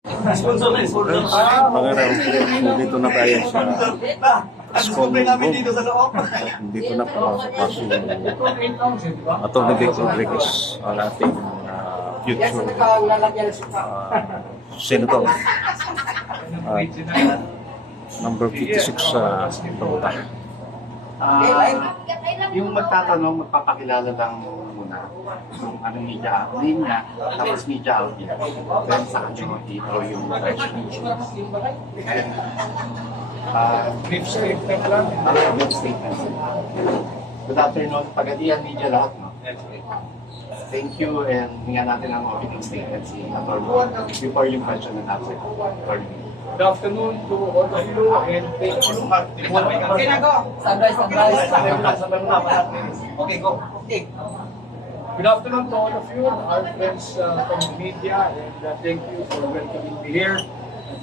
Magandang dito na tayo sa Ascon Room. Dito na papasok yung Atty. Vic Rodriguez, ang ating future senator. Number 56 sa Bangka. Yung magtatanong, magpapakilala lang muna kung anong media name niya, tapos media outlet. Then sa kanya dito yung brief statement lang. Brief statement. Good afternoon, Pagadian Media lahat, no? Thank you, and hinga natin ang opening statement si Atty. Before yung question and answer. Good afternoon to all of you, and thank you. Okay na, go! Sunrise. Okay, go. Okay. Good afternoon to all of you, our friends from the media, and thank you for welcoming me here,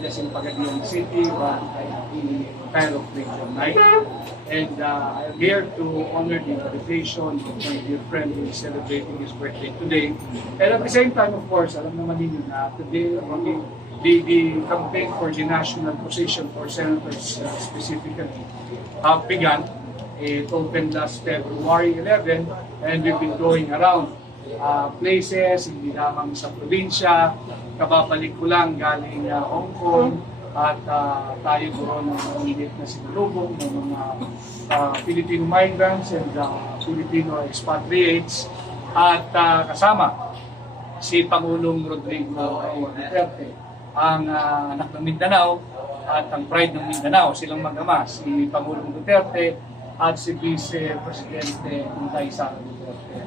just in Pagadian City, but I am in Cairo Region 9. And I am here to honor the invitation of my dear friend who is celebrating his birthday today. And at the same time, of course, alam naman ninyo na today, the campaign for the national position for senators specifically began. It opened last February 11, and we've been going around places, hindi lamang sa probinsya. Kababalik ko lang galing Hong Kong, at tayo doon ng ulit na sinulubong ng mga Filipino migrants and Filipino expatriates, at kasama si Pangulong Rodrigo Duterte, ang anak ng Mindanao at ang pride ng Mindanao, silang mag-ama, si Pangulong Duterte at si Vice Presidente Inday Sara Duterte.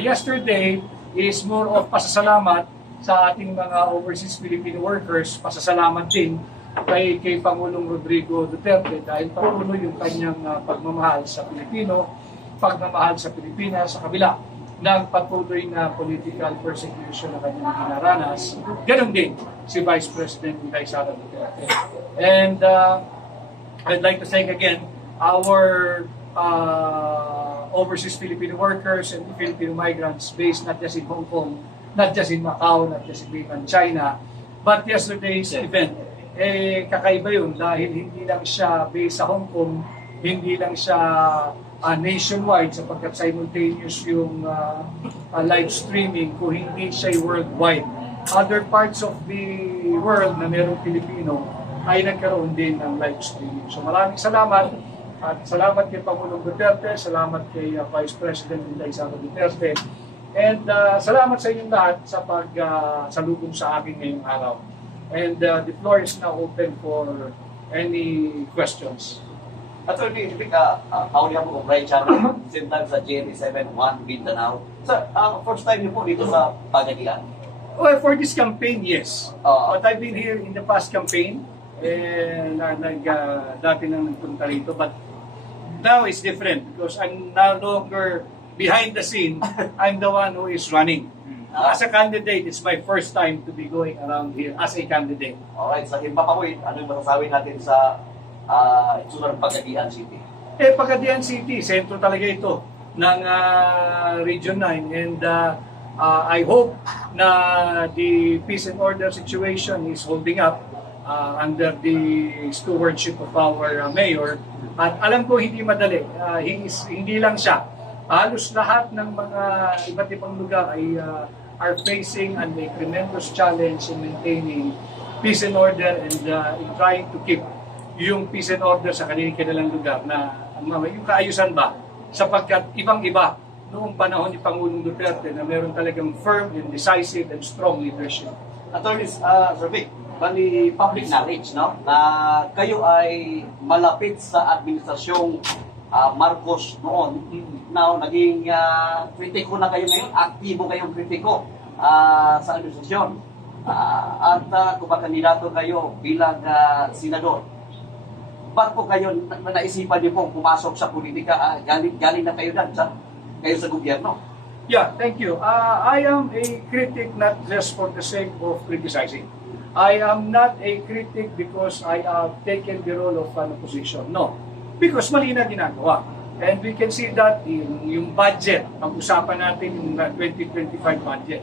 Yesterday is more of pasasalamat sa ating mga overseas Filipino workers, pasasalamat din kay Pangulong Rodrigo Duterte dahil patuloy yung kanyang pagmamahal sa Pilipino, pagmamahal sa Pilipinas sa kabila ng patuloy na political persecution na kanyang dinaranas. Ganon din si Vice President Inday Sara Duterte. And I'd like to thank again our overseas Filipino workers and Filipino migrants based not just in Hong Kong, not just in Macau, not just in mainland China, but yesterday's event, kakaiba yun dahil hindi lang siya based sa Hong Kong, hindi lang siya nationwide sapagkat simultaneous yung live streaming, kung hindi siya worldwide. Other parts of the world na mayroong Pilipino ay nagkaroon din ng live streaming. So maraming salamat, at salamat kay Pangulong Duterte, salamat kay Vice President Inday Sara Duterte, and salamat sa inyong lahat sa pagsalubong sa akin ngayong araw. And the floor is now open for any questions. Attorney, Pauli ako kung Brian Channel, same time sa GMA7-1 Mindanao. Sir, first time niyo po dito sa Pagadian? Well, for this campaign, yes. But I've been here in the past campaign, and dati nang nagpunta rito. But now it's different because I'm no longer behind the scene. I'm the one who is running. As a candidate, it's my first time to be going around here as a candidate. Alright, sa Himpapawid, ano yung masasabi natin sa itsura ng Pagadian City? Pagadian City, sentro talaga ito ng Region 9, and I hope na the peace and order situation is holding up under the stewardship of our mayor. At alam ko hindi madali, hindi lang siya. Halos lahat ng mga iba't ibang lugar ay are facing a tremendous challenge in maintaining peace and order and in trying to keep yung peace and order sa kanilang lugar na yung kaayusan ba, sapagkat ibang-iba noong panahon ni Pangulong Duterte na meron talagang firm and decisive and strong leadership. Attorneys, Sir Vic, bali public knowledge, no? Na kayo ay malapit sa administrasyong Marcos noon. Now, naging kritiko na kayo ngayon, aktibo kayong kritiko sa administrasyon. At kumakandidato kayo bilang senador. Ba't po kayo naisipan niyo pong pumasok sa politika? Galing na kayo kayo sa gobyerno? Yeah, thank you. I am a critic not just for the sake of criticizing. I am not a critic because I have taken the role of an opposition. No. Because mali na ginagawa. And we can see that in yung budget, ang usapan natin yung 2025 budget.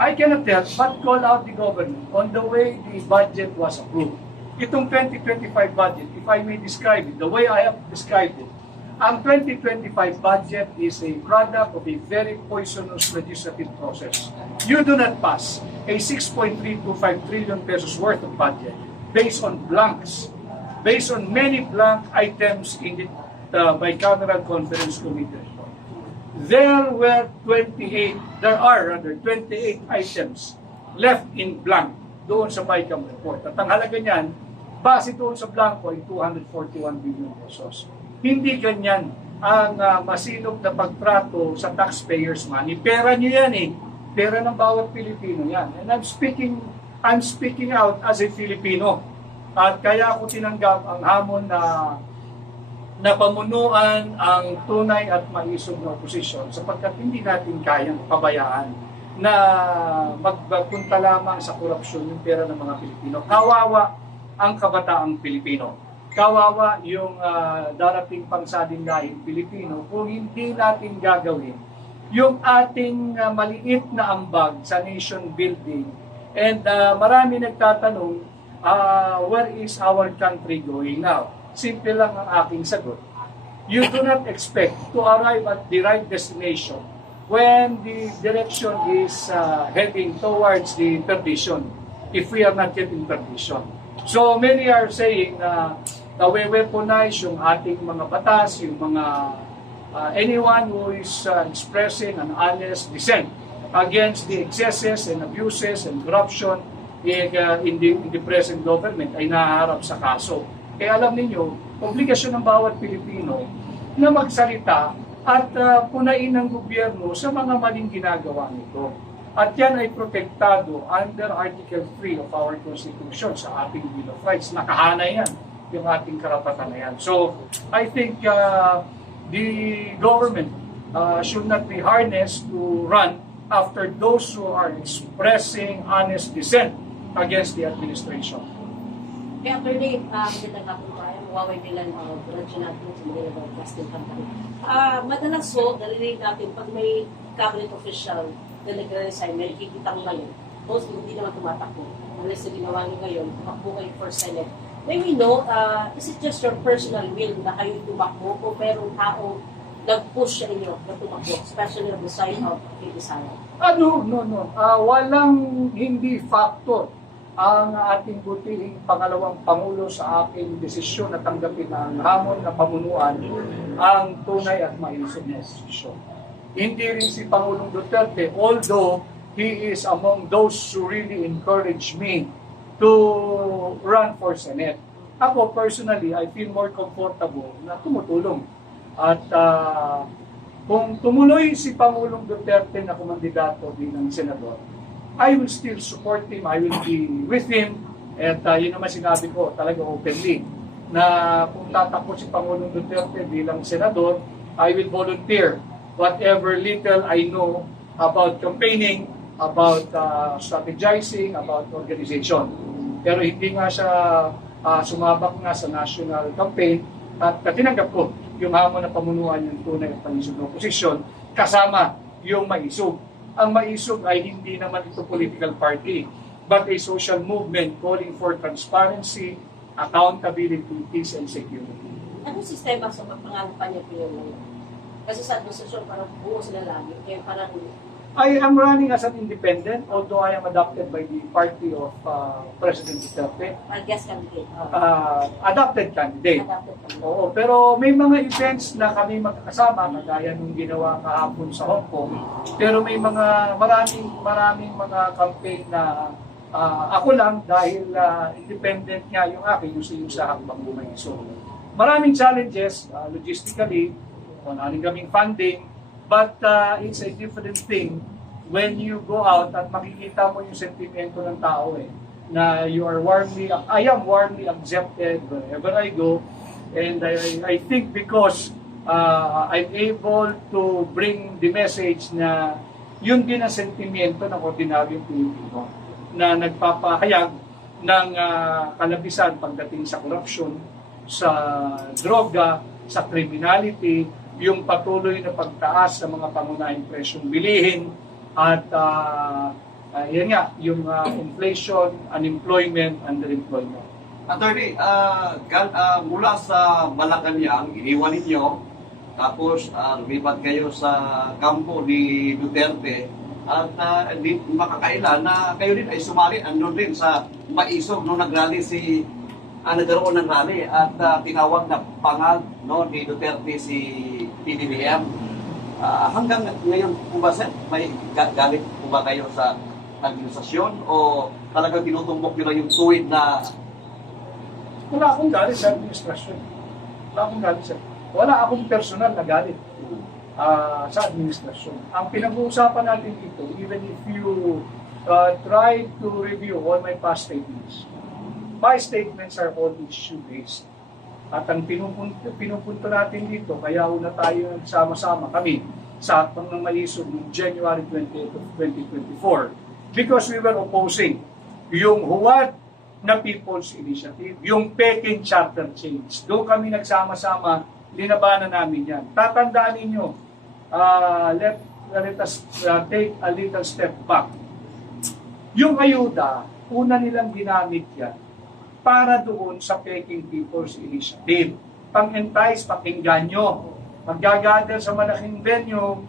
I cannot help but call out the government on the way the budget was approved. Itong 2025 budget, if I may describe it, the way I have described it, ang 2025 budget is a product of a very poisonous legislative process. You do not pass a 6.325 trillion pesos worth of budget based on blanks, based on many blank items in the bicameral conference committee report. There are 28 items left in blank doon sa BICAM report. At ang halaga niyan, base doon sa blanco ay 241 billion pesos. Hindi ganyan ang masinop na pagtrato sa taxpayers' money. Pera niyo yan eh. Pera ng bawat Pilipino yan. And I'm speaking out as a Filipino. At kaya ako tinanggap ang hamon na pamunuan ang tunay at maisog na oposisyon sapagkat hindi natin kayang pabayaan na magpunta lamang sa korupsyon yung pera ng mga Pilipino. Kawawa ang kabataang Pilipino. Kawawa yung darating pangsading lahing Pilipino kung hindi natin gagawin yung ating maliit na ambag sa nation building. And marami nagtatanong, where is our country going now? Simple lang ang aking sagot. You do not expect to arrive at the right destination when the direction is heading towards the perdition, if we are not yet in perdition. So many are saying na we-weaponize yung ating mga batas, yung mga anyone who is expressing an honest dissent against the excesses and abuses and corruption in the present government ay naharap sa kaso. Kaya alam ninyo, obligasyon ng bawat Pilipino na magsalita at punain ng gobyerno sa mga maling ginagawa nito. At yan ay protektado under Article 3 of our Constitution sa ating Bill of Rights. Nakahana yan, yung ating karapatan na yan. So, I think the government should not be harnessed to run after those who are expressing honest dissent against the administration. Kaya attorney, magandang hapon tayo, Huawei Dylan of Radyo natin sa Manila Broadcasting Company. Madalas so, narinig natin pag may cabinet official na nag-resign, may nakikita mo ngayon, mostly hindi naman tumatakbo. Unless na ginawa nyo ngayon, tumakbo kayo for Senate. May we know, is it just your personal will na kayo tumakbo o merong tao nag-push sa inyo na tumakbo, especially on the side of Bisaya? No. Walang hindi factor ang ating butihing pangalawang Pangulo sa aking desisyon na tanggapin ang hamon na pamunuan ang tunay at mailusog na desisyon. Hindi rin si Pangulong Duterte, although he is among those who really encouraged me to run for Senate. Ako personally, I feel more comfortable na tumutulong. At kung tumuloy si Pangulong Duterte na kumandidato bilang senador, I will still support him, I will be with him, at yun naman sinabi ko talaga openly, na kung tatakbo si Pangulong Duterte bilang senador, I will volunteer whatever little I know about campaigning, about strategizing, about organization. Pero hindi nga siya sumabak nga sa national campaign at tinanggap ko yung hamon na pamunuan yung tunay at pangisog na oposisyon kasama yung maisog. Ang maisog ay hindi naman ito political party, but a social movement calling for transparency, accountability, peace, and security. Anong sistema sa pangangapanya po yun ngayon? Kasi sa administrasyon, parang buo sila lagi. Kaya parang I am running as an independent, although I am adopted by the party of President Duterte. guest candidate. Adopted candidate. Adapted kami. Oo, pero may mga events na kami magkakasama, kagaya nung ginawa kahapon sa Hong Kong. Pero may maraming mga campaign na ako lang dahil independent nga yung akin, yung sa hakbang bumay. So, maraming challenges, logistically, maraming kaming funding, but it's a different thing when you go out at makikita mo yung sentimento ng tao na I am warmly accepted wherever I go, and I think because I'm able to bring the message na yun din ang sentimento ng ordinaryong Pilipino na nagpapahayag ng kalabisan pagdating sa korupsyon, sa droga, sa criminality, yung patuloy na pagtaas sa mga pangunahing presyong bilihin at yan nga, yung inflation, unemployment, underemployment. Attorney, mula sa Malacanang, iniwan ninyo, tapos lumipat kayo sa kampo ni Duterte, at di makakailan na kayo din ay sumali, andun din sa Maisog nung nag-rally nagkaroon ng rally at tinawag na pangag ni Duterte si PBBM. Hanggang ngayon po ba, sir, may galit po ba kayo sa administrasyon o talagang tinutumbok nyo lang yung tuwid na Wala akong galit sa administrasyon. Wala akong personal na galit sa administrasyon. Ang pinag-uusapan natin dito, even if you try to review all my past statements, my statements are all issue-based. At ang pinupunto natin dito, kaya una tayo nagsama-sama kami sa Akbang ng Maisog noong January 28 of 2024 because we were opposing yung huwad na People's Initiative, yung Peking Charter Change. Doon kami nagsama-sama, linabanan namin yan. Tatandaan ninyo, let us take a little step back. Yung ayuda, una nilang ginamit yan para doon sa Peking People's Initiative. Pang-entice, pang-engganyo. Maggagather sa malaking venue,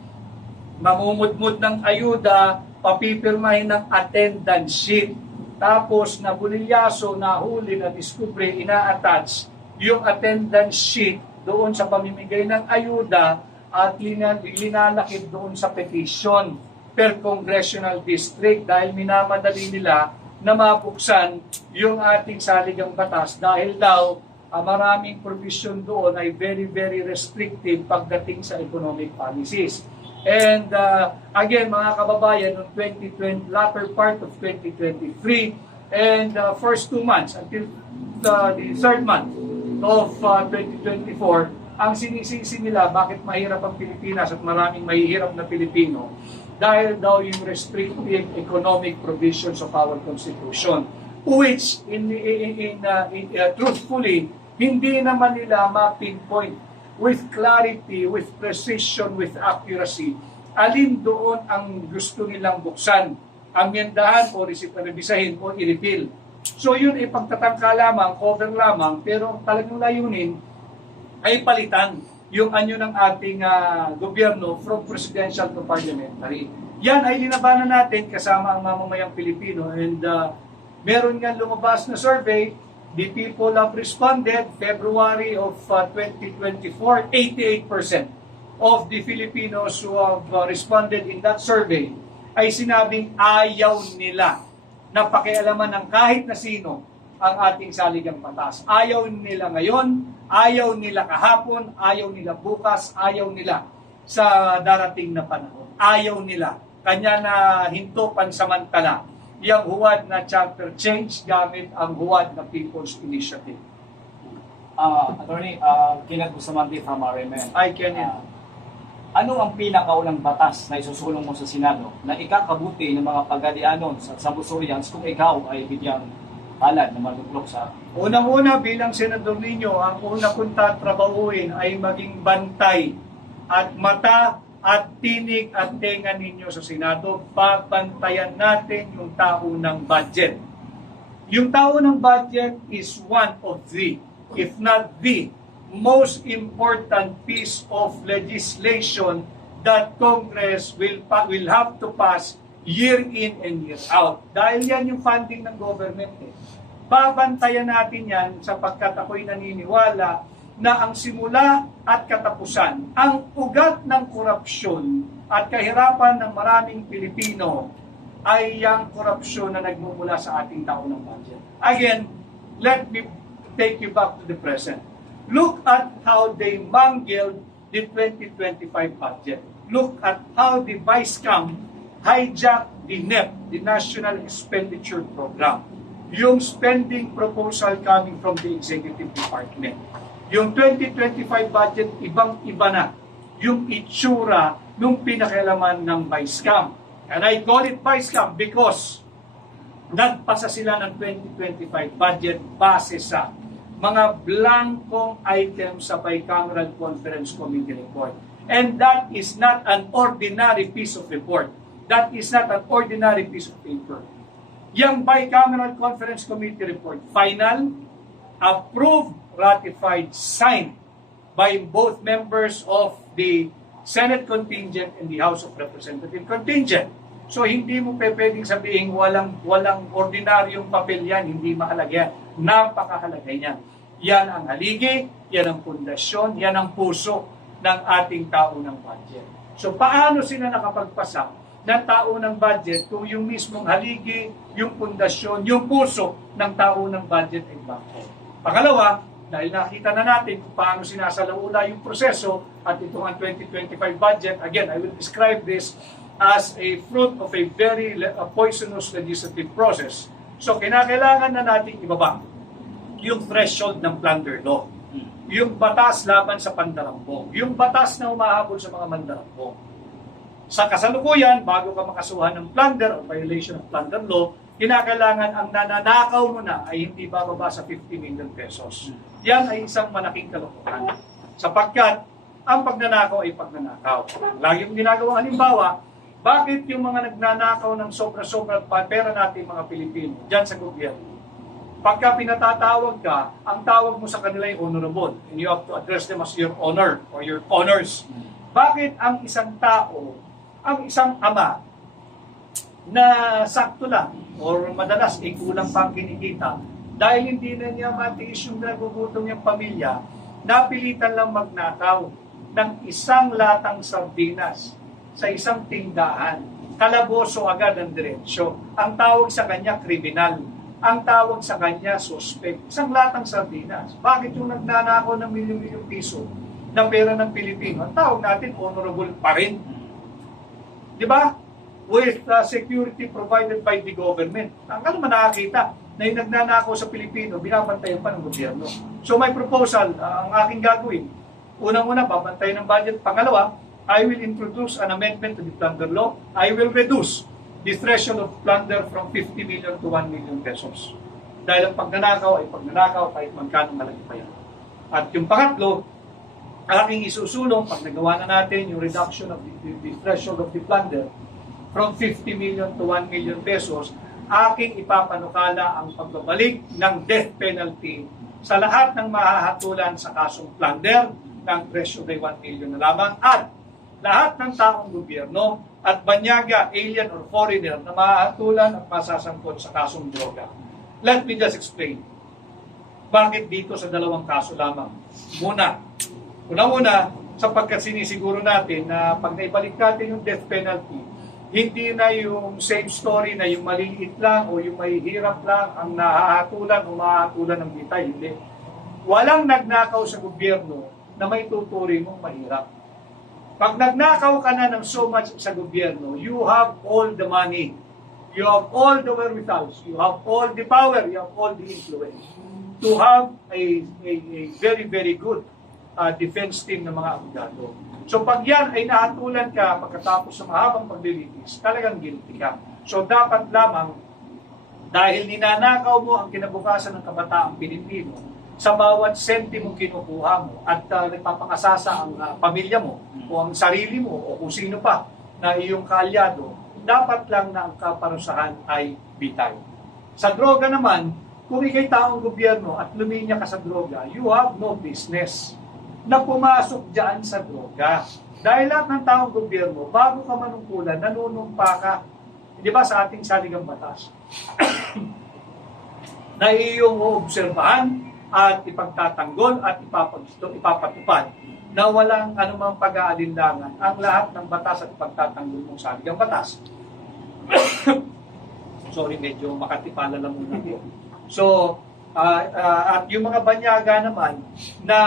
mamumudmud ng ayuda, papipirmahin ng attendance sheet. Tapos nabulilyaso, nahuli, na-discover, ina-attach yung attendance sheet doon sa pamimigay ng ayuda at linalakip doon sa petition per congressional district dahil minamadali nila na mabuksan yung ating saligang batas dahil daw maraming provision doon ay very, very restrictive pagdating sa economic policies. And again, mga kababayan, noong 2020, latter part of 2023, and first 2 months until the third month of 2024, ang sinisisi nila bakit mahirap ang Pilipinas at maraming mahihirap na Pilipino dahil daw yung restrictive economic provisions of our Constitution, which truthfully, hindi naman nila ma-pinpoint with clarity, with precision, with accuracy, alin doon ang gusto nilang buksan, amyendahan o revisahin o i-repeal. So yun ay pagtatangka lamang, cover lamang, pero talagang layunin ay palitan yung anyo ng ating gobyerno from presidential to parliamentary. Yan ay linabanan natin kasama ang mamamayang Pilipino and meron nga lumabas na survey. The people have responded, February of 2024, 88% of the Filipinos who have responded in that survey ay sinabing ayaw nila na pakialaman ng kahit na sino ang ating saligang batas. Ayaw nila ngayon, ayaw nila kahapon, ayaw nila bukas, ayaw nila sa darating na panahon. Ayaw nila. Kanya na hinto pansamantala yung huwad na chapter change gamit ang huwad na People's Initiative. Attorney, Kenneth Bustamante from RMN. Ay, Kenneth. Ano ang pinakaunang batas na isusulong mo sa Senado na ikakabuti ng mga pagadianon sa Sambusoryans kung ikaw ay bigyang halad na maluklok sa... Unang-una bilang senador ninyo, ang una kong tatrabahuin ay maging bantay at mata at tinig at tenga ninyo sa Senado. Papantayan natin yung taunang budget. Yung taunang budget is one of the, if not the, most important piece of legislation that Congress will have to pass year in and year out. Dahil yan yung funding ng government. Babantayan natin yan sapagkat ako'y naniniwala na ang simula at katapusan, ang ugat ng korupsyon at kahirapan ng maraming Pilipino ay ang korupsyon na nagmumula sa ating taunang budget. Again, let me take you back to the present. Look at how they mangled the 2025 budget. Look at how the Vice-Cam hijacked the NEP, the National Expenditure Program. Yung spending proposal coming from the Executive Department. Yung 2025 budget, ibang-iba na yung itsura nung pinakialaman ng Vice-Cam. And I call it Vice-Cam because nagpasa sila ng 2025 budget base sa mga blankong items sa Bicameral Conference Committee report. And that is not an ordinary piece of report. that is not an ordinary piece of paper. Yung Bicameral Conference Committee report, final, approved, ratified, signed by both members of the Senate contingent and the House of Representative contingent. So hindi mo pwedeng sabihin walang ordinaryong papel yan, hindi mahalaga yan. Napakahalaga yan. Yan ang haligi, yan ang pundasyon, yan ang puso ng ating taunang budget. So paano sila nakapagpasa ng taunang budget kung yung mismong haligi, yung pundasyon, yung puso ng taunang budget ay bangko? Pangalawa, dahil nakita na natin kung paano sinasalaula yung proseso at itong ang 2025 budget, again, I will describe this as a fruit of a very poisonous legislative process. So kinakailangan na natin ibaba yung threshold ng plunder law, yung batas laban sa pandarambong, yung batas na humahabol sa mga mandarambong. Sa kasalukuyan, bago ka makasuhan ng plunder o violation of plunder law, kinakailangan ang nananakaw mo na ay hindi bababa sa 50 million pesos. Yan ay isang malaking kalokohan. Sapagkat ang pagnanakaw ay pagnanakaw. Lagi mong ginagawang halimbawa, bakit yung mga nagnanakaw ng sobra-sobra pera natin mga Pilipino dyan sa gobyerno? Pagka pinatatawag ka, ang tawag mo sa kanila ay honorable and you have to address them as your honor or your honors. Bakit ang isang tao, ang isang ama na sakto lang or madalas ay kulang pang kinikita dahil hindi na niya matiis yung nagugutom niyang pamilya, napilitan lang magnakaw ng isang latang sardinas sa isang tindahan. Kalaboso agad ang diretsyo. Ang tawag sa kanya, kriminal. Ang tawag sa kanya, suspect. Isang latang sardinas. Bakit yung nagnanakaw ng milyon-milyong piso ng pera ng Pilipino? Ang tawag natin, honorable pa rin. Di ba? With security provided by the government. Ang naman nakakita na yung nagnanakaw sa Pilipino, binabantayan pa ng gobyerno. So may proposal, ang aking gagawin. Unang-una, babantayan ng budget. Pangalawa, I will introduce an amendment to the plunder law. I will reduce the threshold of plunder from 50 million to 1 million pesos. Dahil ang pagnanakaw ay pagnanakaw kahit magkano malaki pa yan. At yung pangatlo, aking isusulong pag nagawa na natin yung reduction of the threshold of the plunder from 50 million to 1 million pesos, aking ipapanukala ang pagbabalik ng death penalty sa lahat ng mahahatulan sa kasong plunder ng threshold ay 1 million na lamang at lahat ng taong gobyerno at banyaga, alien or foreigner na mahahatulan at masasangkot sa kasong droga. Let me just explain. Bakit dito sa dalawang kaso lamang? Una-una, sapagkat sinisiguro natin na pag naibalik natin yung death penalty, hindi na yung same story na yung maliliit lang o yung mahihirap lang ang nahahatulan o mahahatulan ng bitay. Hindi. Walang nagnakaw sa gobyerno na may tuturing mong mahirap. Pag nagnakaw ka na ng so much sa gobyerno, you have all the money. You have all the wherewithals. You have all the power. You have all the influence to have a very, very good defense team ng mga abogado. So pag yan ay nahatulan ka pagkatapos sa mahabang paglilitis, talagang guilty ka. So dapat lamang, dahil ninanakaw mo ang kinabukasan ng kabataang Pilipino, sa bawat sentimo kinukuha mo at nagpapakasasa ang pamilya mo o ang sarili mo o kung sino pa na iyong kaalyado, dapat lang na ang kaparusahan ay bitay. Sa droga naman, kung ikay taong gobyerno at luminya ka sa droga, you have no business na pumasok dyan sa droga. Dahil lahat ng taong gobyerno, bago ka manungkulan, nanunumpa ka, di ba sa ating saligang batas, na iyong obserbahan at ipagtatanggol at ipapatupad na walang anumang pag-aalinlangan ang lahat ng batas at ipagtatanggol mong saligang batas. Sorry, medyo makatipala lang muna po. So, at yung mga banyaga naman na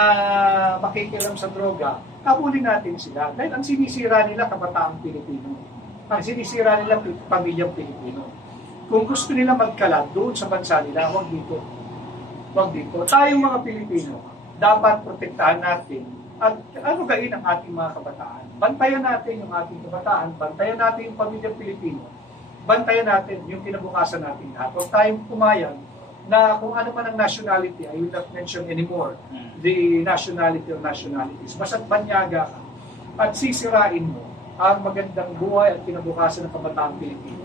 makikilam sa droga, kabulin natin sila. Dahil ang sinisira nila kabataang Pilipino. Ang sinisira nila pamilyang Pilipino. Kung gusto nila magkalat doon sa bansa nila, huwag dito. Huwag dito. Tayong mga Pilipino, dapat protektahan natin at ano gain ang ating mga kabataan. Bantayan natin yung ating kabataan, bantayan natin yung pamilyang Pilipino, bantayan natin yung kinabukasan natin lahat. Huwag tayong pumayag na kung ano man ang nationality, I will not mention anymore the nationality or nationalities. Basta't banyaga ka at sisirain mo ang magandang buhay at kinabukasan ng kabataang Pilipino.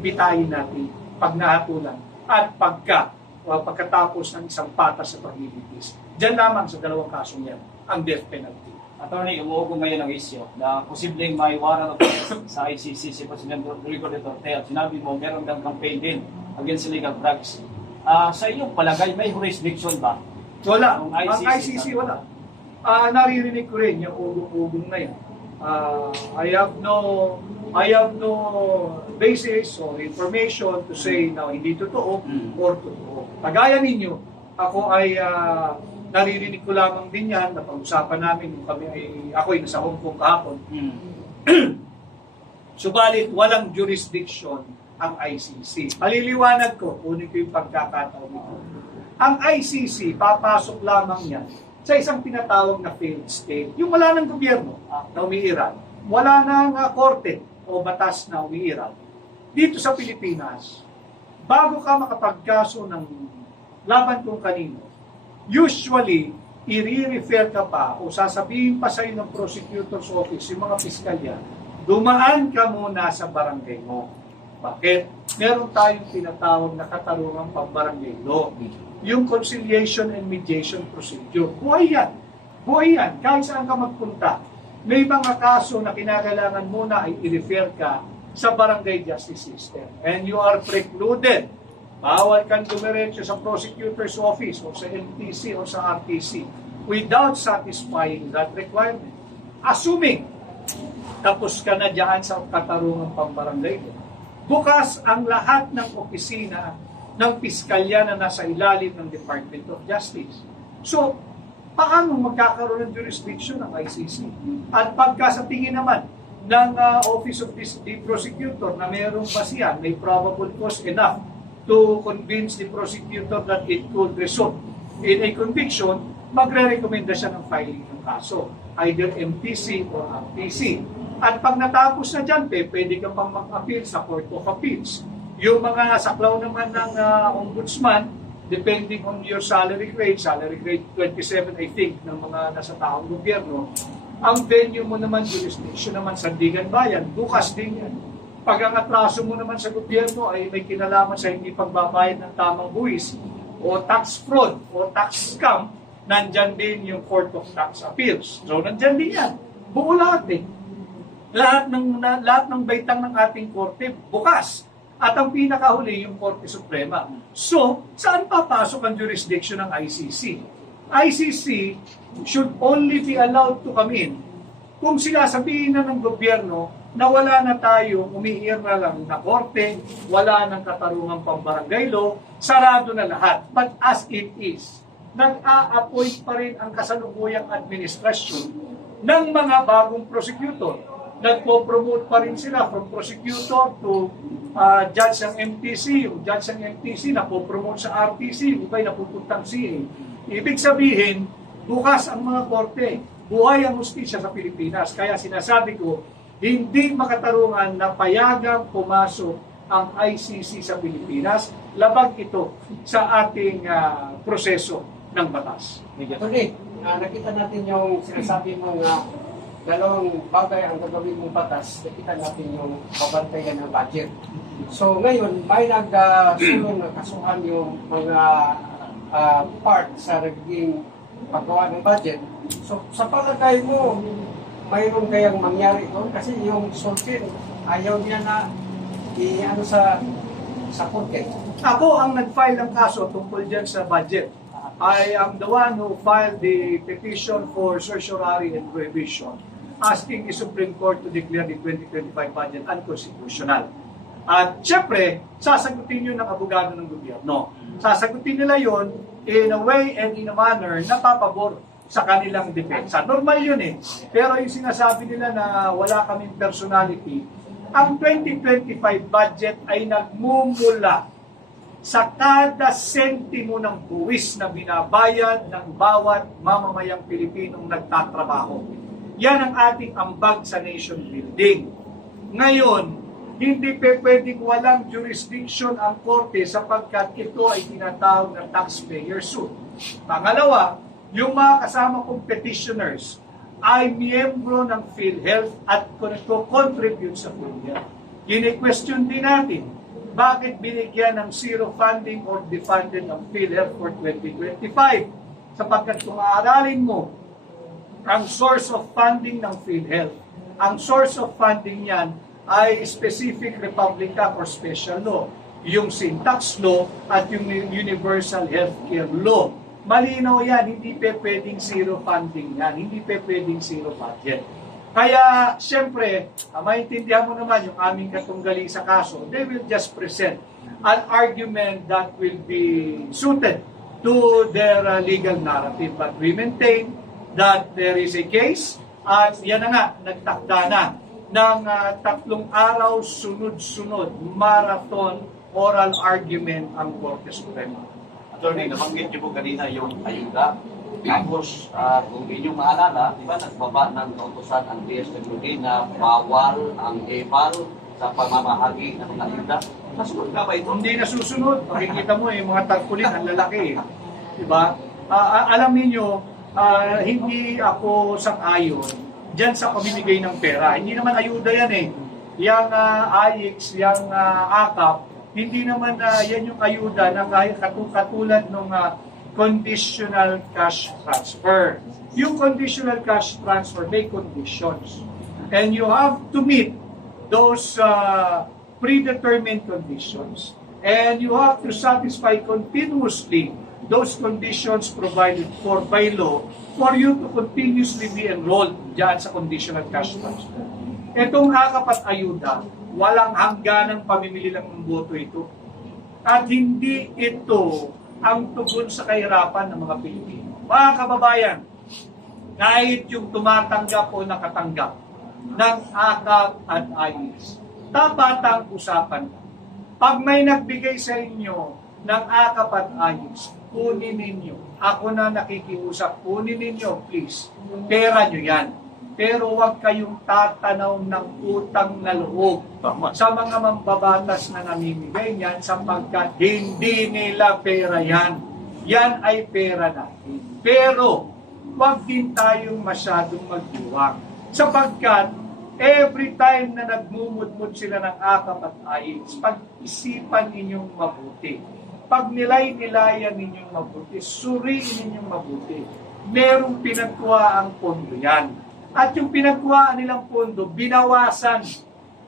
Bitayin natin pagnahatulan at pagkatapos ng isang patas sa paglilitis. Diyan lamang sa dalawang kasong yan, ang death penalty. Attorney, umuugo ngayon ang isyo na posibleng may warrant of arrest sa ICC si President Rodrigo Duterte at sinabi mo meron kang campaign din against illegal drugs. Sa iyong palagay, may jurisdiction ba? Wala. Ang Ang ICC wala. Naririnig ko rin yung ugong na yan. I have no basis or information to say na hindi totoo or totoo. Kagaya ninyo, ako ay naririnig ko lamang din yan, napag-usapan namin nung ako ay nasa Hong Kong kahapon. Subalit, walang jurisdiction ang ICC. Paliliwanag ko, kunin ko yung pagkakataon nito. Ang ICC, papasok lamang yan sa isang tinatawag na failed state. Yung wala ng gobyerno na umiiral, wala ng korte o batas na umiiral. Dito sa Pilipinas, bago ka makapagkaso ng laban kung kanino, usually, i-refer ka pa o sasabihin pa sa'yo ng prosecutor's office, yung mga piskalya, dumaan ka muna sa barangay mo. Bakit? Meron tayong tinatawag na katarungang pambarangay law. Yung conciliation and mediation procedure. Buhay yan. Buhay yan. Kahit saan ka magpunta, may mga kaso na kinakailangan muna ay i-refer ka sa barangay justice system. And you are precluded. Bawal kang dumiretso sa prosecutor's office o sa MTC o sa RTC without satisfying that requirement. Assuming tapos ka na dyan sa katarungang pambarangay. Bukas ang lahat ng opisina ng piskalya na nasa ilalim ng Department of Justice. So, paano magkakaroon ng jurisdiction ng ICC? At pagka sa tingin naman ng Office of the Prosecutor na mayroong basihan, may probable cause enough to convince the prosecutor that it could result in a conviction, magre-recommenda siya ng filing ng kaso, either MTC or RTC. At pag natapos na dyan, pwede ka pang mag-appeal sa Court of Appeals. Yung mga saklaw naman ng ombudsman, depending on your salary grade 27 I think, ng mga nasa taong gobyerno, ang venue mo naman, jurisdiction naman, Sandigan Bayan, bukas din yan. Pag ang atraso mo naman sa gobyerno ay may kinalaman sa hindi pagbabayad ng tamang buwis o tax fraud o tax scam, nandyan din yung Court of Tax Appeals. So, nandyan din yan. Buo lahat eh. Lahat ng baitang ng ating korte, bukas. At ang pinakahuli, yung Korte Suprema. So, saan papasok ang jurisdiction ng ICC? ICC should only be allowed to come in kung sinasabihin na ng gobyerno na wala na tayong umiirna lang na korte, wala ng katarungang pambarangay law, sarado na lahat. But as it is, nag-a-appoint pa rin ang kasalukuyang administrasyon ng mga bagong prosecutor. Nagpo-promote pa rin sila from prosecutor to judge ng MTC. Yung judge ng MTC na po-promote sa RTC, yung iba'y napupuntang CA. Ibig sabihin, bukas ang mga korte, buhay ang hustisya sa Pilipinas. Kaya sinasabi ko, hindi makatarungan na payagang pumasok ang ICC sa Pilipinas. Labag ito sa ating proseso ng batas. Tuloy, nakita natin yung sinasabi mo na dalawang bagay ang gagawin mong batas, nakita natin yung pabantayan ng budget. So ngayon, may nagsulong na kasuhan yung mga part sa naging paggawa ng budget. So sa palagay mo, mayroon kayang mangyari doon kasi yung Sultan ayaw niya na i-ano sa korte. Ako ang nag-file ng kaso tungkol dyan sa budget. I am the one who filed the petition for certiorari and prohibition asking the Supreme Court to declare the 2025 budget unconstitutional. At syempre, sasagutin yun ng abogado ng gobyerno. Sasagutin nila yun in a way and in a manner na papabor sa kanilang depensa. Normal yun eh. Pero yung sinasabi nila na wala kaming personality, ang 2025 budget ay nagmumula sa kada sentimo ng buwis na binabayad ng bawat mamamayang Pilipinong nagtatrabaho. Yan ang ating ambag sa nation building. Ngayon, hindi pwedeng walang jurisdiction ang korte sapagkat ito ay tinatawag na taxpayer suit. Pangalawa, yung mga kasama kong petitioners ay miyembro ng PhilHealth at contribute sa PhilHealth. Kine-question din natin, bakit binigyan ng zero funding or defunded ng PhilHealth for 2025? Sapagkat kung aaralin mo ang source of funding ng PhilHealth, ang source of funding niyan ay specific Republic Act or special law, yung syntax law at yung universal healthcare law. Malinaw yan, hindi pwedeng zero funding yan, hindi pwedeng zero budget. Kaya, siyempre, maintindihan mo naman yung aming katunggali sa kaso, they will just present an argument that will be suited to their legal narrative. But we maintain that there is a case at yan na nga, nagtakda na ng 3 araw sunod-sunod marathon oral argument ang Korte Suprema. Attorney, nabanggit niyo po kanina yung ayuda. Tapos, kung inyong maalala, di ba, nagbaba ng kautosan ang DSWD na bawal ang EPAL sa pamamahagi ng mga ayuda. Nasunod ka ba ito? Hindi nasusunod. Makikita mo yung mga tarpaulin, ang lalaki. Diba? Alam niyo, hindi ako sang-ayon dyan sa pamimigay ng pera. Hindi naman ayuda yan eh. Yang AIX, yang AKAP, hindi naman yan yung ayuda na kahit katulad ng conditional cash transfer. Yung conditional cash transfer, may conditions. And you have to meet those predetermined conditions. And you have to satisfy continuously those conditions provided for by law for you to continuously be enrolled dyan sa conditional cash transfer. Itong AKAP at ayuda, walang hangganang pamimili lang ng boto ito. At hindi ito ang tugon sa kahirapan ng mga Pilipino. Mga kababayan, kahit yung tumatanggap o nakatanggap ng AKAP at AIS, dapat ang usapan. Pag may nagbigay sa inyo ng AKAP at AIS, kunin ninyo. Ako na nakikiusap, kunin ninyo, please. Pera nyo yan. Pero huwag kayong tatanaw ng utang na loob sa mga mambabatas na namimigay niyan sapagkat hindi nila pera yan. Yan ay pera natin. Pero huwag din tayong masyadong magdiwang sapagkat every time na nagmumudmud sila ng AKAP at AIS, pag-isipan ninyong mabuti. Pag nilay-nilayan ninyong mabuti, suriin ninyong mabuti. Merong pinagkuha ang pondo yan. At yung pinagkuhaan nilang pondo, binawasan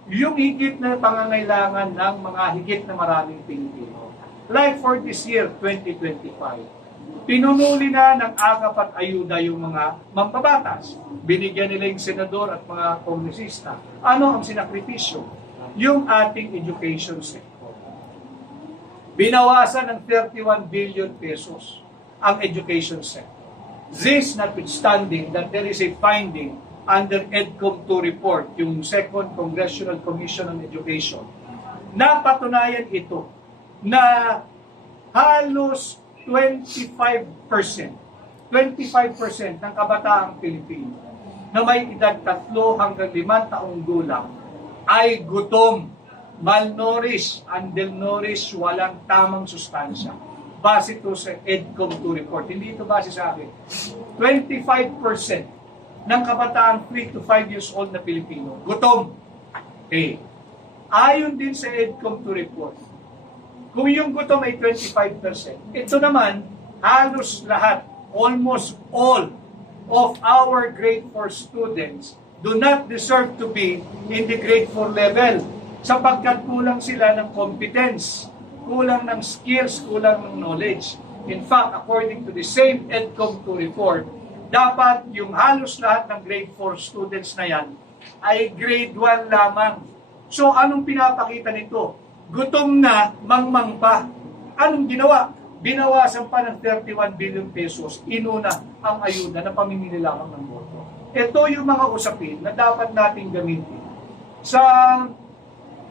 yung higit na pangangailangan ng mga higit na maraming Pilipino. Like for this year, 2025, pinunuli na ng AKAP at ayuda yung mga mambabatas. Binigyan nila yung senador at mga kongresista. Ano ang sinakripisyo? Yung ating education sector. Binawasan ng 31 billion pesos ang education sector. This notwithstanding that there is a finding under EDCOM 2 report, yung Second Congressional Commission on Education, napatunayan ito na halos 25% ng kabataang Pilipino na may edad 3 hanggang 5 taong gulang ay gutom, malnourished, undernourished, walang tamang sustansya. Base ito sa EDCOM 2 report. Hindi ito base sa akin. 25% ng kabataan 3 to 5 years old na Pilipino, gutom. Okay. Ayon din sa EDCOM 2 report, kung yung gutom ay 25%, ito naman, halos lahat, almost all of our grade 4 students do not deserve to be in the grade 4 level sapagkat kulang sila ng competence, kulang ng skills, kulang ng knowledge. In fact, according to the same EDCOM 2 report, dapat yung halos lahat ng grade 4 students na yan ay grade 1 lamang. So, anong pinapakita nito? Gutom na, mangmang pa. Anong ginawa? Binawasan pa ng 31 billion pesos, inuna ang ayuda na pamimili lamang ng boto. Ito yung mga usapin na dapat nating gamitin sa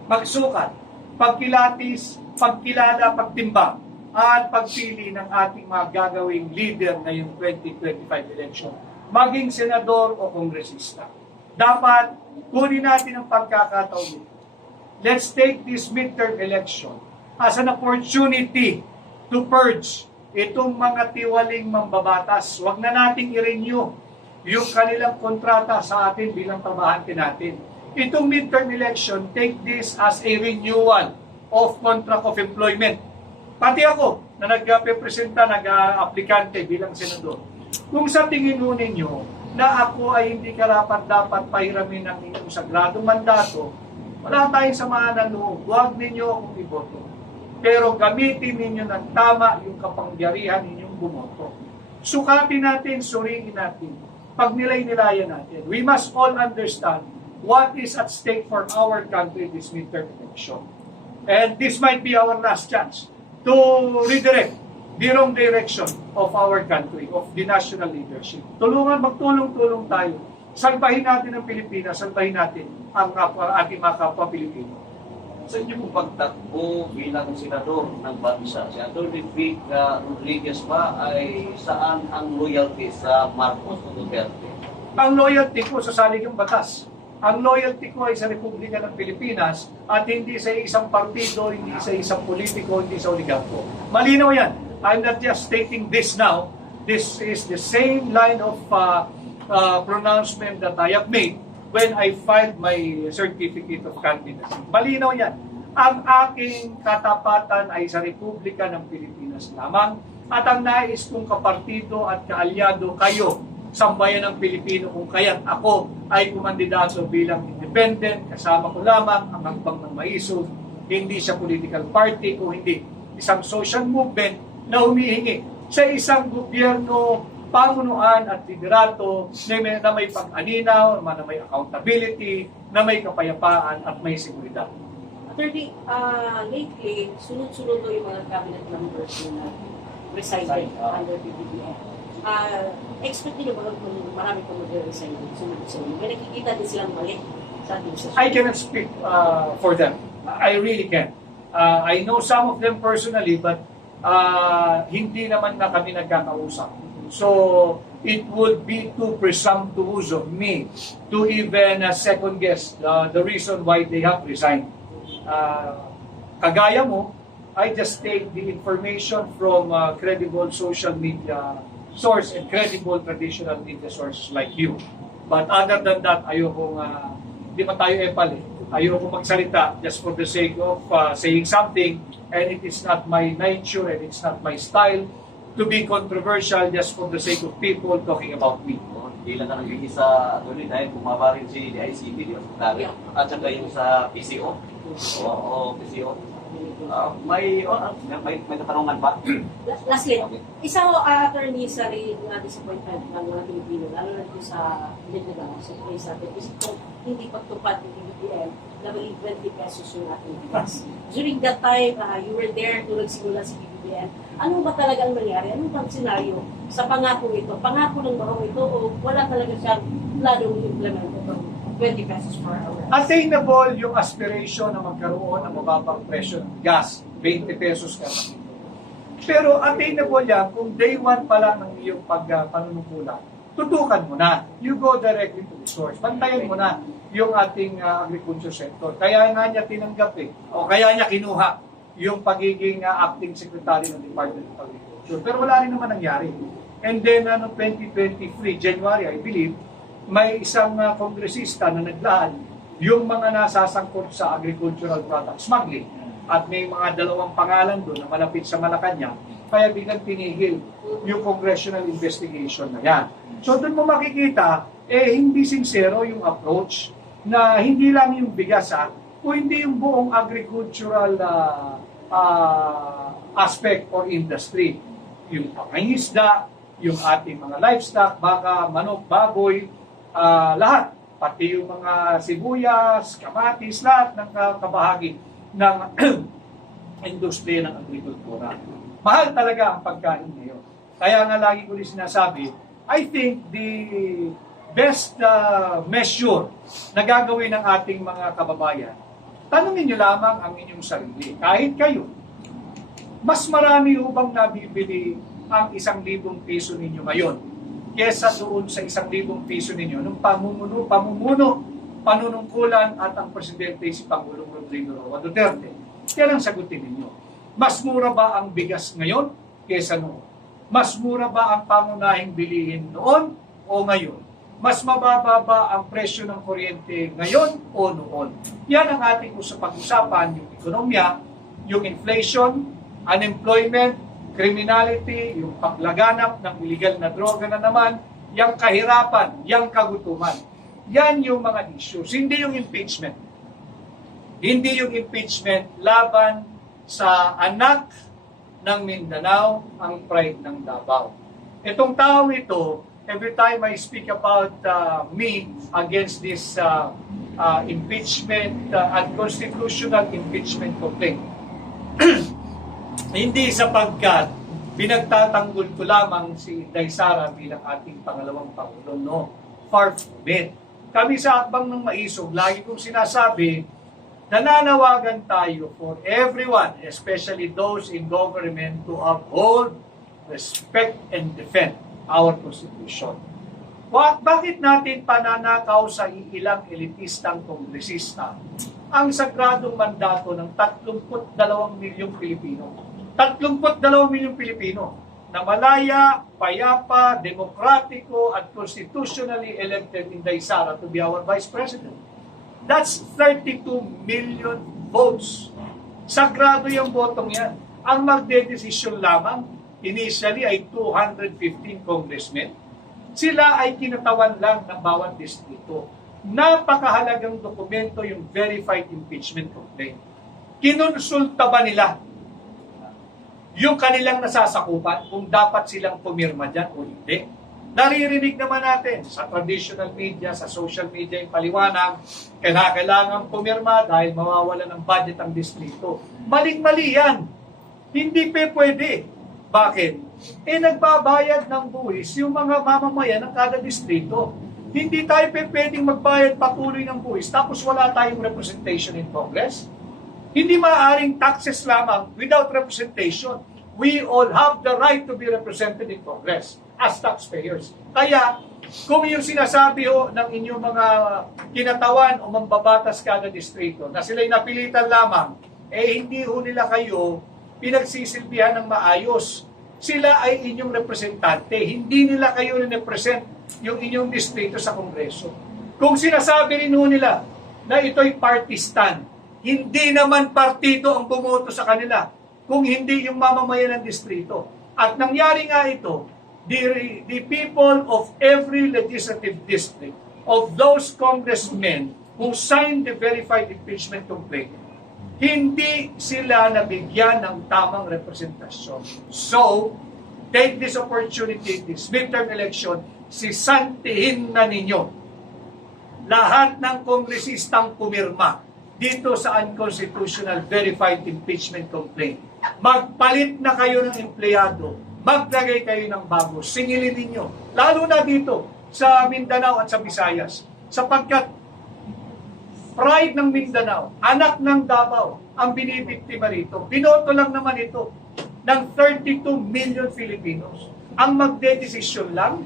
pagsukat, pagkilatis, pagkilala, pagtimbang, at pagpili ng ating mga gagawing leader ngayong 2025 election, maging senador o kongresista. Dapat kunin natin ang pagkakataon nito. Let's take this midterm election as an opportunity to purge itong mga tiwaling mambabatas. Huwag na nating i-renew yung kanilang kontrata sa atin bilang trabahante natin. Itong midterm election, take this as a renewal of contract of employment. Pati ako, na nagpe-presenta, nag-aplikante bilang senador. Kung sa tingin mo ninyo na ako ay hindi karapat-dapat pahiramin ng inyong sagradong mandato, wala tayong samahan ng loob. Huwag ninyo akong iboto. Pero gamitin ninyo ng tama yung kapangyarihan ninyong bumoto. Sukatin natin, suriin natin. Pag nilay-nilayan natin. We must all understand what is at stake for our country this midterm election. And this might be our last chance to redirect the wrong direction of our country, of the national leadership. Magtulong-tulong tayo. Salbahin natin ang Pilipinas, salbahin natin ang ating mga kapwa Pilipino. Sa inyo pong pagtakbo bilang senador ng bansa, si Atty. Vic Rodriguez ba ay saan ang loyalty sa Marcos o Duterte? Ang loyalty ko sa saligang batas. Ang loyalty ko ay sa Republika ng Pilipinas at hindi sa isang partido, hindi sa isang politiko, hindi sa oligarko. Malinaw yan. I'm not just stating this now. This is the same line of pronouncement that I have made when I filed my certificate of candidacy. Malinaw yan. Ang aking katapatan ay sa Republika ng Pilipinas lamang at ang nais kong kapartido at kaalyado kayo sambayan ng Pilipino kung kaya't ako ay kumandidato bilang independent, kasama ko lamang ang Hakbang ng Maisog, hindi sa political party o hindi isang social movement na humihingi sa isang gobyerno, pamunuan at liderato na may pag-aninaw, na may accountability, na may kapayapaan at may seguridad. Attorney, lately, sunod-sunod yung mga cabinet members na resided under PBBM. Expect nyo ba marami pa mag-resign sunod-sunod? May nakikita din silang mali sa administration? I cannot speak for them. I really can't. I know some of them personally, but hindi naman na kami nagkakausap. So, it would be too presumptuous of me to even second guess the reason why they have resigned. Kagaya mo, I just take the information from credible social media source and credible traditional media sources like you. But other than that, ayokong, di pa tayo epal eh. Ayokong magsalita just for the sake of saying something, and it is not my nature and it's not my style to be controversial just for the sake of people talking about me. Hindi lang ka nag-iisa doon dahil bumaba rin si DICT, di ba? At saka yung sa PCO. O PCO. May katanungan ba? Lastly, isang attorney sa disappointment ng mga Pilipino, lalo na dito sa place natin, is kung hindi pagtupad ng PBBM, nabalik 20 pesos yung ating bigas. During that time, you were there to nagsimula si PBBM. Ano ba talagang nangyari? Ano bang senaryo sa pangako ito? Pangako ng barong ito o wala talaga siyang planong implement itong 20 pesos per hour? Attainable yung aspiration na magkaroon ng mababang presyo ng gas, 20 pesos kada kilo. Pero attainable yan kung day one pa lang ng iyong panunungkulan. Tutukan mo na. You go directly to the source. Bantayan mo na yung ating agriculture sector. Kaya nga niya tinanggap o kaya niya kinuha yung pagiging acting secretary ng Department of Agriculture. Pero wala rin naman nangyari. And then, 2023, January, I believe, may isang kongresista na naglaan yung mga nasasangkot sa agricultural product smuggling. At may mga dalawang pangalan doon na malapit sa Malacanang, kaya biglang tinigil yung congressional investigation na yan. So doon mo makikita, hindi sincero yung approach na hindi lang yung bigas kundi yung buong agricultural aspect or industry. Yung pangingisda, yung ating mga livestock, baka, manok, baboy, lahat. Pati yung mga sibuyas, kamatis, lahat ng kabahagi ng industriya ng agrikultura. Mahal talaga ang pagkain ngayon. Kaya nga lagi ko rin sinasabi, I think the best measure na gagawin ng ating mga kababayan, tanungin nyo lamang ang inyong sarili. Kahit kayo, mas marami ubang nabibili ang 1,000 piso ninyo ngayon kesa doon sa 1,000 piso ninyo nung panunungkulan at ang presidente si Pangulong Rodrigo Roa Duterte. Yan ang sagutin ninyo. Mas mura ba ang bigas ngayon kesa noon? Mas mura ba ang pangunahing bilihin noon o ngayon? mas mababa ba ang presyo ng kuryente ngayon o noon? Yan ang ating pag-usapan, yung ekonomiya, yung inflation, unemployment, criminality, yung paglaganap ng illegal na droga na naman, yung kahirapan, yung kagutuman. Yan yung mga issues, hindi yung impeachment. Hindi yung impeachment laban sa anak ng Mindanao, ang pride ng Davao. Itong tao ito, every time I speak about me against this impeachment, unconstitutional impeachment complaint, hindi sapagkat pinagtatanggol ko lamang si Inday Sara bilang ating pangalawang Pangulo, no. Far from it. Kami sa Akbang ng Maisog, lagi kong sinasabi, nananawagan tayo for everyone, especially those in government, to uphold, respect, and defend our Constitution. Bakit natin pananakaw sa ilang elitistang kongresista ang sagradong mandato ng 32 milyong Pilipino? 32 milyong Pilipino na malaya, payapa, demokratiko, at constitutionally elected Inday Sara to be our Vice President. That's 32 million votes. Sagrado yung botong yan. Ang magdedesisyon lamang, initially ay 215 congressmen. Sila ay kinatawan lang ng bawat distrito. Napakahalagang dokumento yung verified impeachment complaint. Kinonsulta ba nila yung kanilang nasasakupan kung dapat silang pumirma dyan o hindi? Naririnig naman natin sa traditional media, sa social media yung paliwanag, kailangan pumirma dahil mawawala ng budget ang distrito. Maling-mali yan. Hindi pwede. Bakit? Nagbabayad ng buwis yung mga mamamayan ng kada distrito. Hindi tayo pwedeng magbayad patuloy ng buwis tapos wala tayong representation in Congress. Hindi maaaring taxes lamang without representation. We all have the right to be represented in Congress as taxpayers. Kaya, kung yung sinasabi ng inyong mga kinatawan o mambabatas kada distrito na sila'y napilitan lamang, hindi nila kayo pinagsisilbihan ng maayos. Sila ay inyong representante. Hindi nila kayo represent yung inyong distrito sa Kongreso. Kung sinasabi rin nila na ito'y party stand, hindi naman partido ang bumoto sa kanila, kung hindi yung mamamayan ng distrito. At nangyari nga ito, the people of every legislative district, of those congressmen who signed the verified impeachment complaint, hindi sila nabigyan ng tamang representasyon. So, take this opportunity, this midterm election, sisantihin na ninyo lahat ng kongresistang pumirma dito sa unconstitutional verified impeachment complaint. Magpalit na kayo ng empleyado, maglagay kayo ng bago, singilin ninyo, lalo na dito sa Mindanao at sa Visayas, sapagkat pride ng Mindanao, anak ng Davao, ang binibiktima rito. Binoto lang naman ito ng 32 million Filipinos. Ang magdedesisyon lang,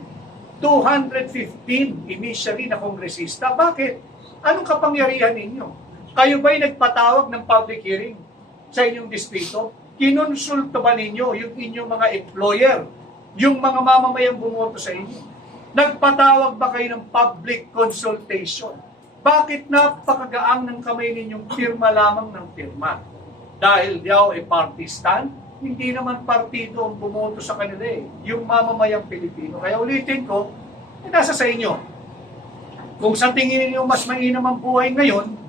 215 initially na kongresista. Bakit? Anong kapangyarihan ninyo? Kayo ba'y nagpatawag ng public hearing sa inyong distrito? Kinonsulta ba ninyo yung inyong mga employer, yung mga mamamayang bumoto sa inyo? Nagpatawag ba kayo ng public consultation? Bakit napakagaang ng kamay ninyong pirma lamang ng pirma? Dahil daw party stand? Hindi naman partido ang bumoto sa kanila yung mamamayang Pilipino. Kaya ulitin ko, nasa sa inyo. Kung sa tingin ninyo mas mainam ang buhay ngayon,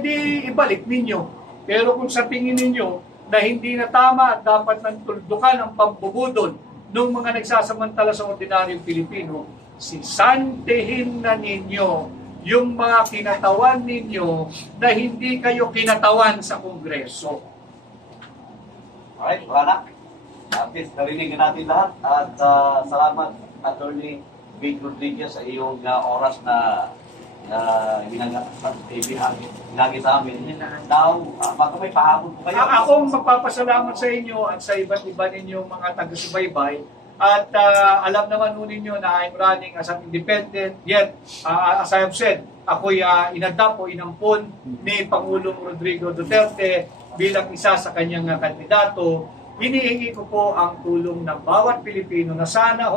di ibalik ninyo. Pero kung sa tingin ninyo na hindi na tama at dapat nang tuldukan ang pambubudol ng mga nagsasamantala sa ordinaryong Pilipino, sisantihin na ninyo yung mga kinatawan ninyo na hindi kayo kinatawan sa Kongreso. Alright, wala na. At least, narinig natin lahat. At salamat, Attorney Vic Rodriguez, sa iyong oras na hinagi sa amin. Now, baka may pahabol po kayo. Ako magpapasalamat sa inyo at sa iba't iba ninyong mga taga-subaybay. At alam naman po ninyo na I'm running as an independent. Yet, as I have said, ako'y inampon ni Pangulong Rodrigo Duterte bilang isa sa kanyang kandidato. Hinihingi ko po ang tulong ng bawat Pilipino na sana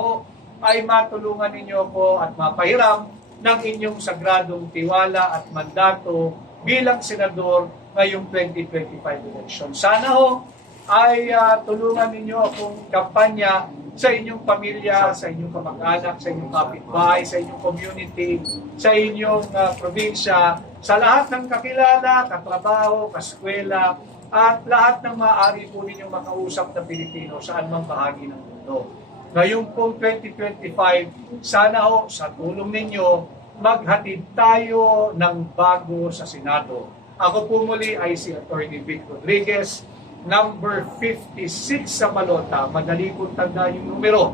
ay matulungan ninyo ko at mapahiram ng inyong sagradong tiwala at mandato bilang senador ngayong 2025 election. Sana ho ay tulungan ninyo akong kampanya sa inyong pamilya, sa inyong kamag-anak, sa inyong kapitbahay, sa inyong community, sa inyong probinsya, sa lahat ng kakilala, katrabaho, kaskwela, at lahat ng maaari po ninyong makausap na Pilipino saan mang bahagi ng mundo. Ngayong pong 2025, sana ho sa tulong ninyo, maghatid tayo ng bago sa Senado. Ako po muli ay si Atty. Vic Rodriguez, number 56 sa Malota. Madali kong tanda yung numero.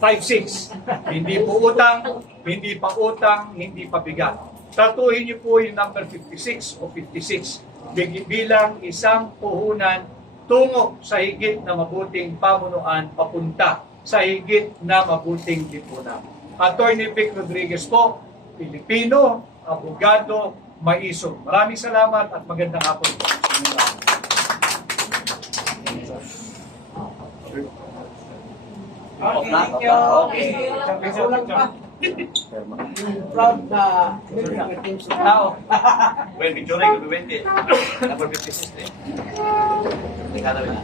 56. Hindi po utang, hindi pa utang, hindi pa bigat. Tatuhin niyo po yung number 56 o 56 bilang isang puhunan tungo sa higit na mabuting pamunuan papunta sa higit na mabuting lipunan. Atty. Vic Rodriguez po, Pilipino, abogado, maisog. Maraming salamat at magandang hapon po. Thank you. Kulang pa. Proud na team sa tao. Well, picture ko 20. Number 56 eh. Tingnan namin.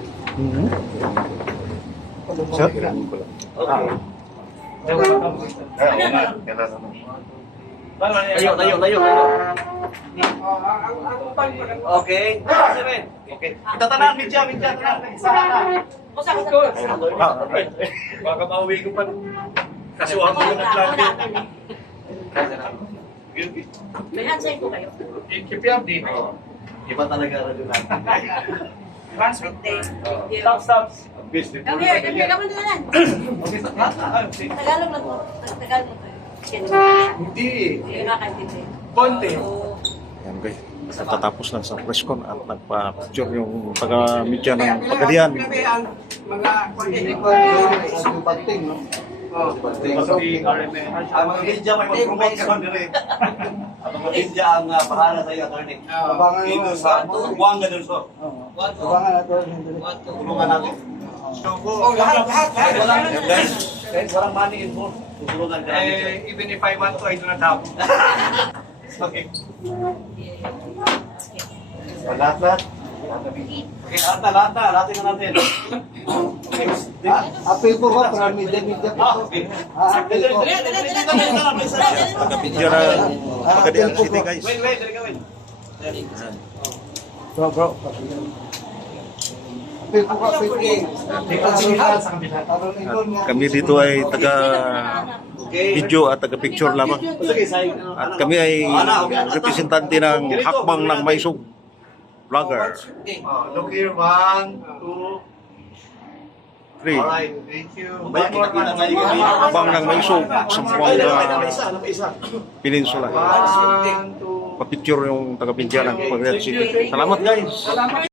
Sir? Okay. Tayo. Okay. Okay. Itatanan, media. Baka mauwi ko pa. Kasi wala ko nag-plan. May handsign po kayo. Keep din. Iba talaga radyo natin. Transmit day. Stop. Come here, come on. Tagalog lang po. Tagalog po. Hindi. Hindi nakakaintindi. Konti. Yan guys. Tatapos lang sa press con at nagpa-picture yung taga-media ng Pagadian. Mga Banting, no? Ang mga media may mag-promote ka rin. Ang mga media ang bahala sa iyo, attorney. Dito sa Buwang Ganun so. Tulungan natin. Walang money involved. Tutulungan ka natin. Even if I want to, I do not have. Okay. Lahat. Okay, lahat na natin. Apil po ba para media po? Apil po. Taga-media ng Pagadian City guys. Wait, wait. Bro. Apil po ka, apil po. Kami dito ay taga-video at taga-picture lamang. At kami ay representante ng hakbang ng Maisog vlogger. Look here, 1, 2, 3. alright, thank you. Hakbang ng Maisog sa Buwanga Peninsula. 1, 2, Pa-picture yung taga-media ng Pagadian City. Salamat guys!